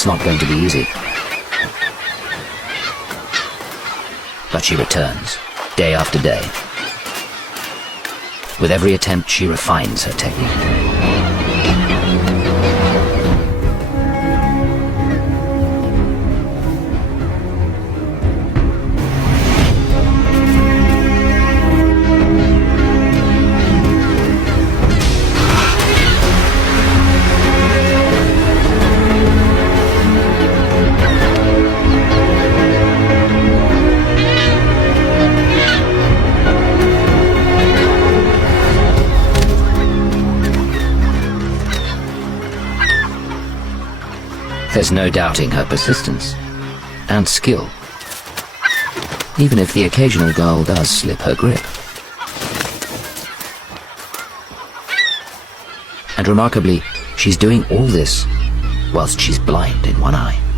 it's not going to be easy. But she returns, day after day. With every attempt, she refines her technique. There's no doubting her persistence and skill, even if the occasional girl does slip her grip. And remarkably, she's doing all this whilst she's blind in one eye.